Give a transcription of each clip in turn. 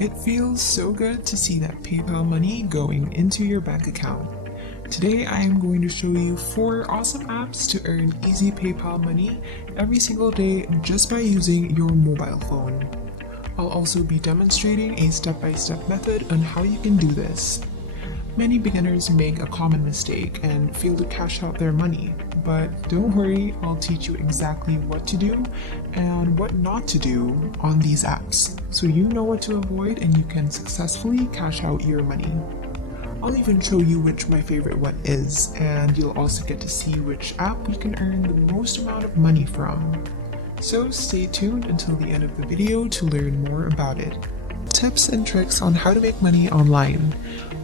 It feels so good to see that PayPal money going into your bank account. Today I am going to show you 4 awesome apps to earn easy PayPal money every single day just by using your mobile phone. I'll also be demonstrating a step-by-step method on how you can do this. Many beginners make a common mistake and fail to cash out their money, but don't worry, I'll teach you exactly what to do and what not to do on these apps, so you know what to avoid and you can successfully cash out your money. I'll even show you which my favorite one is, and you'll also get to see which app you can earn the most amount of money from. So stay tuned until the end of the video to learn more about it. Tips and tricks on how to make money online.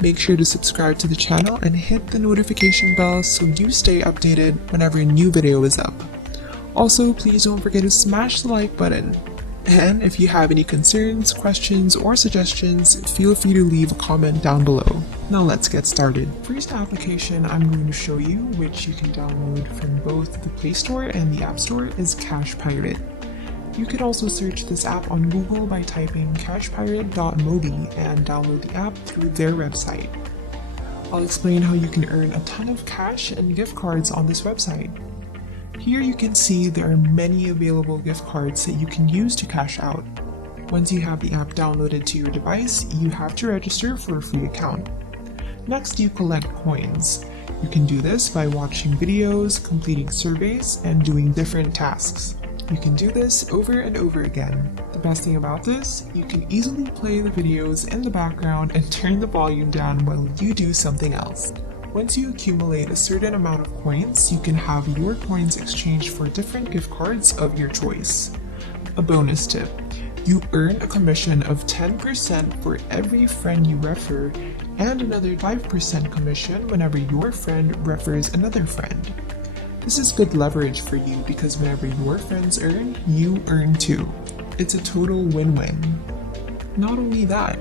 Make sure to subscribe to the channel and hit the notification bell so you stay updated whenever a new video is up. Also, please don't forget to smash the like button. And if you have any concerns, questions, or suggestions, feel free to leave a comment down below. Now let's get started. First application I'm going to show you, which you can download from both the Play Store and the App Store, is Cash Pirate. You can also search this app on Google by typing cashpirate.mobi and download the app through their website. I'll explain how you can earn a ton of cash and gift cards on this website. Here you can see there are many available gift cards that you can use to cash out. Once you have the app downloaded to your device, you have to register for a free account. Next, you collect coins. You can do this by watching videos, completing surveys, and doing different tasks. You can do this over and over again. The best thing about this, you can easily play the videos in the background and turn the volume down while you do something else. Once you accumulate a certain amount of coins, you can have your coins exchanged for different gift cards of your choice. A bonus tip, you earn a commission of 10% for every friend you refer, and another 5% commission whenever your friend refers another friend. This is good leverage for you because whenever your friends earn, you earn too. It's a total win-win. Not only that,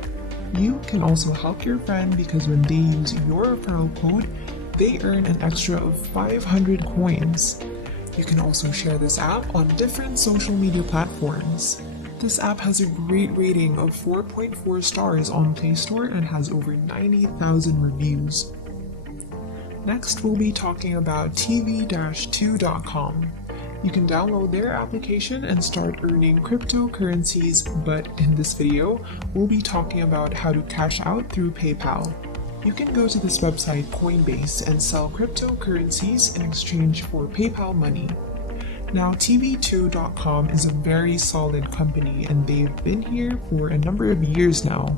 you can also help your friend because when they use your referral code, they earn an extra of 500 coins. You can also share this app on different social media platforms. This app has a great rating of 4.4 stars on Play Store and has over 90,000 reviews. Next, we'll be talking about tv-2.com. You can download their application and start earning cryptocurrencies, but in this video, we'll be talking about how to cash out through PayPal. You can go to this website Coinbase and sell cryptocurrencies in exchange for PayPal money. Now, tv2.com is a very solid company and they've been here for a number of years now.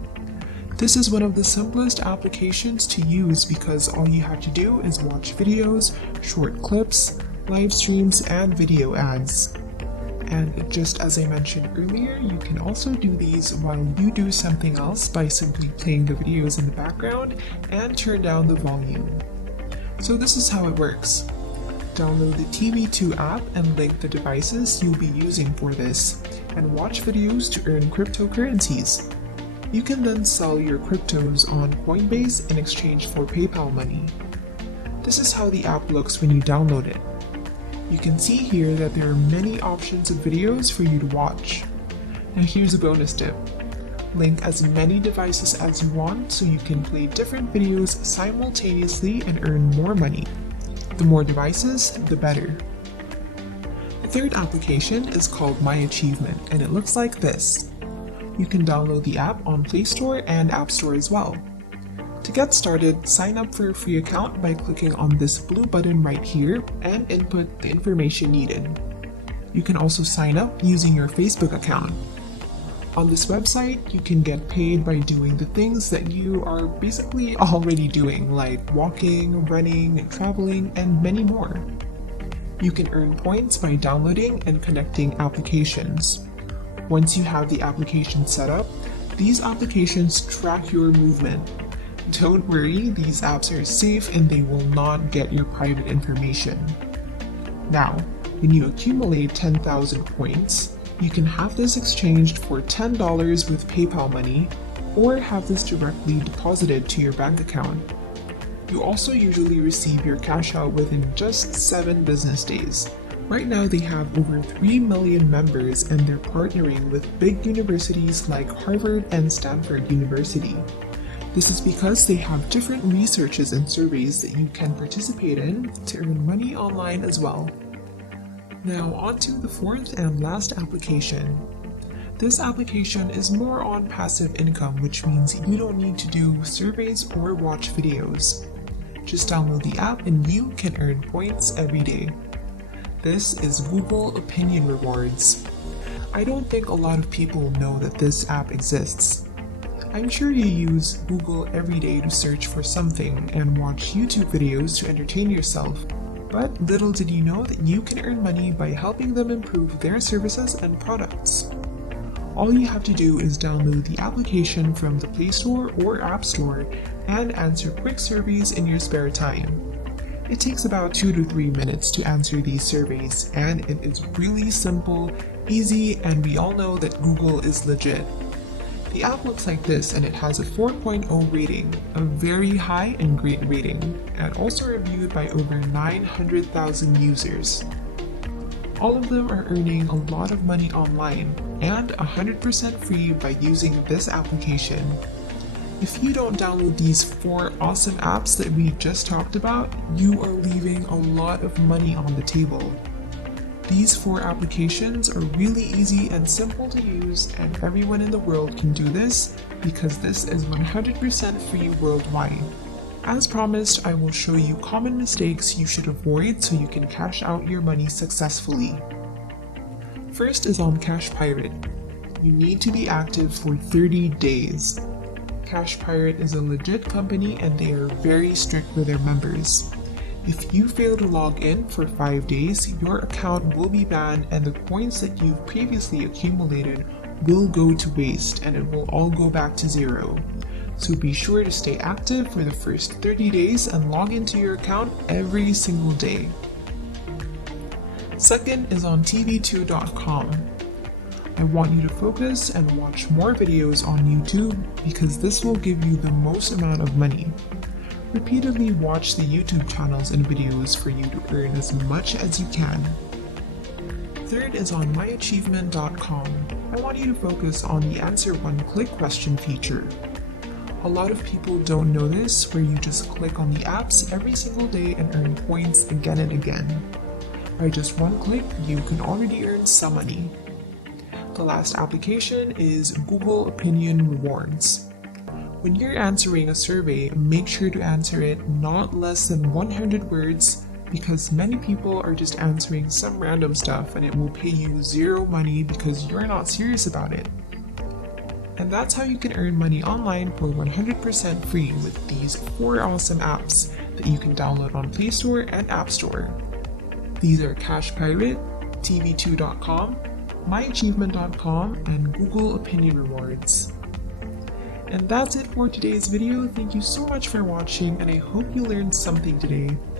This is one of the simplest applications to use because all you have to do is watch videos, short clips, live streams, and video ads. And just as I mentioned earlier, you can also do these while you do something else by simply playing the videos in the background and turn down the volume. So this is how it works. Download the TV2 app and link the devices you'll be using for this, and watch videos to earn cryptocurrencies. You can then sell your cryptos on Coinbase in exchange for PayPal money. This is how the app looks when you download it. You can see here that there are many options of videos for you to watch. Now here's a bonus tip. Link as many devices as you want so you can play different videos simultaneously and earn more money. The more devices, the better. The third application is called My Achievement, and it looks like this. You can download the app on Play Store and App Store as well. To get started, sign up for a free account by clicking on this blue button right here and input the information needed. You can also sign up using your Facebook account. On this website, you can get paid by doing the things that you are basically already doing, like walking, running, traveling, and many more. You can earn points by downloading and connecting applications. Once you have the application set up, these applications track your movement. Don't worry, these apps are safe and they will not get your private information. Now, when you accumulate 10,000 points, you can have this exchanged for $10 with PayPal money, or have this directly deposited to your bank account. You also usually receive your cash out within just 7 business days. Right now they have over 3 million members and they're partnering with big universities like Harvard and Stanford University. This is because they have different researches and surveys that you can participate in to earn money online as well. Now on to the fourth and last application. This application is more on passive income, which means you don't need to do surveys or watch videos. Just download the app and you can earn points every day. This is Google Opinion Rewards. I don't think a lot of people know that this app exists. I'm sure you use Google every day to search for something and watch YouTube videos to entertain yourself. But little did you know that you can earn money by helping them improve their services and products. All you have to do is download the application from the Play Store or App Store and answer quick surveys in your spare time. It takes about 2 to 3 minutes to answer these surveys, and it is really simple, easy, and we all know that Google is legit. The app looks like this and it has a 4.0 rating, a very high and great rating, and also reviewed by over 900,000 users. All of them are earning a lot of money online and 100% free by using this application. If you don't download these 4 awesome apps that we just talked about, you are leaving a lot of money on the table. These 4 applications are really easy and simple to use, and everyone in the world can do this because this is 100% free worldwide. As promised, I will show you common mistakes you should avoid so you can cash out your money successfully. First is on Cash Pirate. You need to be active for 30 days. Cash Pirate is a legit company and they are very strict with their members. If you fail to log in for 5 days, your account will be banned and the points that you've previously accumulated will go to waste and it will all go back to zero. So be sure to stay active for the first 30 days and log into your account every single day. Second is on tv2.com. I want you to focus and watch more videos on YouTube because this will give you the most amount of money. Repeatedly watch the YouTube channels and videos for you to earn as much as you can. Third is on myachievement.com. I want you to focus on the answer one-click question feature. A lot of people don't know this, where you just click on the apps every single day and earn points again and again. By just one click, you can already earn some money. The last application is Google Opinion Rewards. When you're answering a survey, make sure to answer it not less than 100 words because many people are just answering some random stuff and it will pay you zero money because you're not serious about it. And that's how you can earn money online for 100% free with these 4 awesome apps that you can download on Play Store and App Store. These are Cash Pirate, tv2.com, myachievement.com, and Google Opinion Rewards. And that's it for today's video. Thank you so much for watching and I hope you learned something today.